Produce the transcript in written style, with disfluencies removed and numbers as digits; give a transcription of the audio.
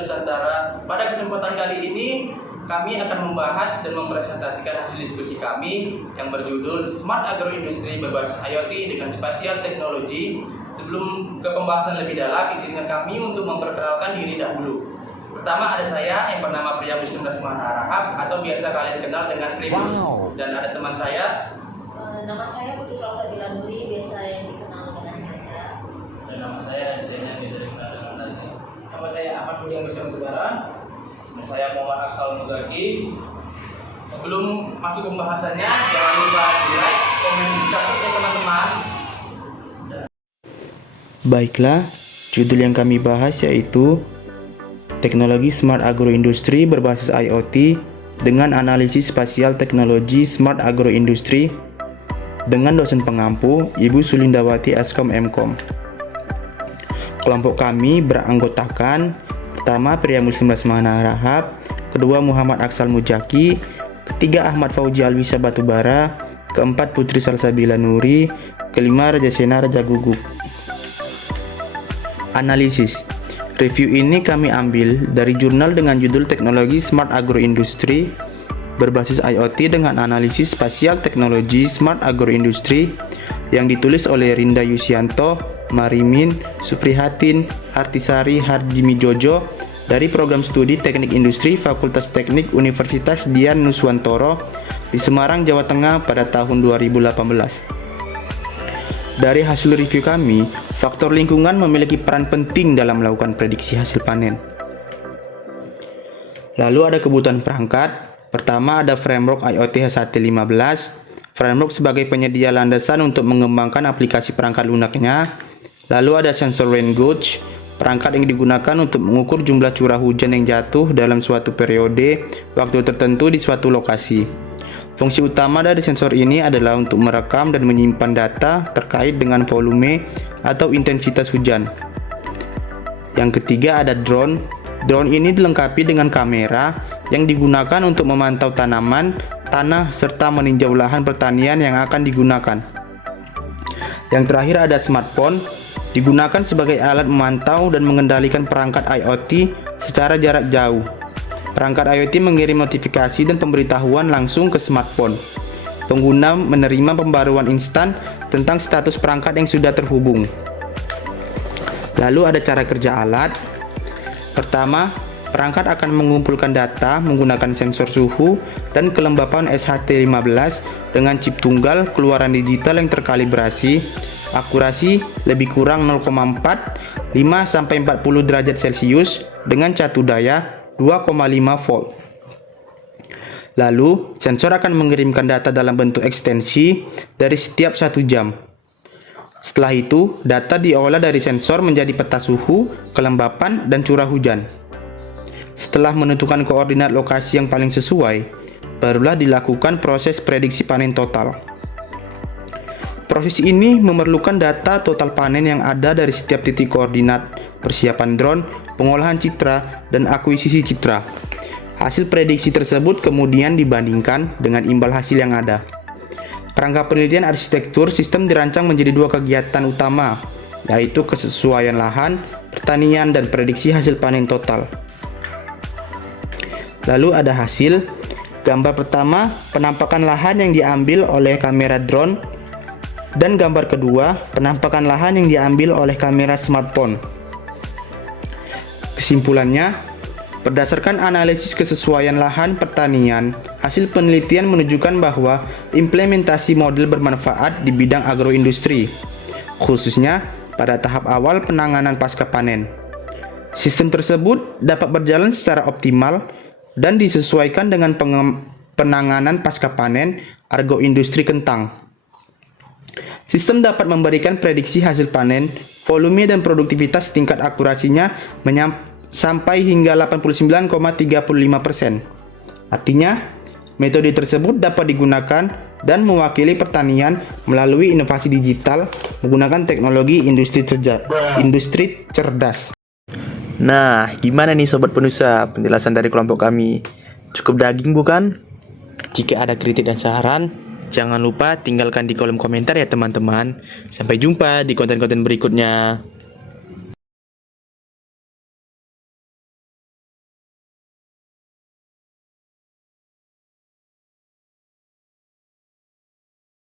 Nusantara. Pada kesempatan kali ini kami akan membahas dan mempresentasikan hasil diskusi kami yang berjudul Smart Agroindustri berbasis IoT dengan Spatial Technology. Sebelum ke pembahasan lebih dalam, izinkan kami untuk memperkenalkan diri dahulu. Pertama ada saya yang bernama Priyamus Nurasmana Rahab atau biasa kalian kenal dengan Primus. Dan ada teman saya. Nama saya Putri Salsabila Nuri, biasa yang dikenal dengan Caca. Dan nama saya Zainal yang bisa dikenal dengan Nazi. Nama saya Ahmad Mulia Nusantara. Dan saya Muhammad Aksal Muzaki. Sebelum masuk ke pembahasannya, jangan lupa di like, komen, dan subscribe ya teman-teman. Baiklah, judul yang kami bahas yaitu Teknologi Smart Agroindustri berbasis IoT dengan analisis spasial teknologi Smart Agroindustri dengan dosen pengampu Ibu Sulindawati Askom Mkom. Kelompok kami beranggotakan pertama Priyamus Nurasmana Rahab, kedua Muhammad Aksal Muzaki, ketiga Ahmad Fauzi Alwisa Batubara, keempat Putri Salsabila Nuri, kelima Raja Sena Raja Guguk. Analisis. Review ini kami ambil dari jurnal dengan judul Teknologi Smart Agroindustri berbasis IoT dengan analisis spasial teknologi Smart Agroindustri yang ditulis oleh Rinda Yusianto, Marimin, Suprihatin, Hartisari, Harjimijojo dari Program Studi Teknik Industri Fakultas Teknik Universitas Dian Nuswantoro di Semarang, Jawa Tengah pada tahun 2018. Dari hasil review kami, faktor lingkungan memiliki peran penting dalam melakukan prediksi hasil panen. Lalu ada kebutuhan perangkat. Pertama ada framework IoT H115, framework sebagai penyedia landasan untuk mengembangkan aplikasi perangkat lunaknya. Lalu ada sensor rain gauge, perangkat yang digunakan untuk mengukur jumlah curah hujan yang jatuh dalam suatu periode waktu tertentu di suatu lokasi. Fungsi utama dari sensor ini adalah untuk merekam dan menyimpan data terkait dengan volume atau intensitas hujan. Yang ketiga ada drone. Drone ini dilengkapi dengan kamera yang digunakan untuk memantau tanaman, tanah, serta meninjau lahan pertanian yang akan digunakan. Yang terakhir ada smartphone, digunakan sebagai alat memantau dan mengendalikan perangkat IoT secara jarak jauh. Perangkat IoT mengirim notifikasi dan pemberitahuan langsung ke smartphone. Pengguna menerima pembaruan instan tentang status perangkat yang sudah terhubung. Lalu ada cara kerja alat. Pertama, perangkat akan mengumpulkan data menggunakan sensor suhu dan kelembapan SHT-15 dengan chip tunggal keluaran digital yang terkalibrasi, akurasi lebih kurang 0,4, 5-40 derajat Celcius dengan catu daya 2,5 volt. Lalu, sensor akan mengirimkan data dalam bentuk ekstensi dari setiap 1 jam. Setelah itu, data diolah dari sensor menjadi peta suhu, kelembapan, dan curah hujan. Setelah menentukan koordinat lokasi yang paling sesuai, barulah dilakukan proses prediksi panen total. Proses ini memerlukan data total panen yang ada dari setiap titik koordinat, persiapan drone, pengolahan citra, dan akuisisi citra. Hasil prediksi tersebut kemudian dibandingkan dengan imbal hasil yang ada. Kerangka penelitian arsitektur sistem dirancang menjadi 2 kegiatan utama, yaitu kesesuaian lahan, pertanian, dan prediksi hasil panen total. Lalu ada hasil. Gambar pertama, penampakan lahan yang diambil oleh kamera drone, dan gambar kedua, penampakan lahan yang diambil oleh kamera smartphone. Kesimpulannya, berdasarkan analisis kesesuaian lahan pertanian, hasil penelitian menunjukkan bahwa implementasi model bermanfaat di bidang agroindustri, khususnya pada tahap awal penanganan pasca panen. Sistem tersebut dapat berjalan secara optimal dan disesuaikan dengan penanganan pasca panen agroindustri kentang. Sistem dapat memberikan prediksi hasil panen, volume dan produktivitas tingkat akurasinya sampai hingga 89,35%. Artinya, metode tersebut dapat digunakan dan mewakili pertanian melalui inovasi digital menggunakan teknologi industri cerdas. Nah, gimana nih Sobat Penusa penjelasan dari kelompok kami? Cukup daging bukan? Jika ada kritik dan saran, jangan lupa tinggalkan di kolom komentar ya teman-teman. Sampai jumpa di konten-konten berikutnya.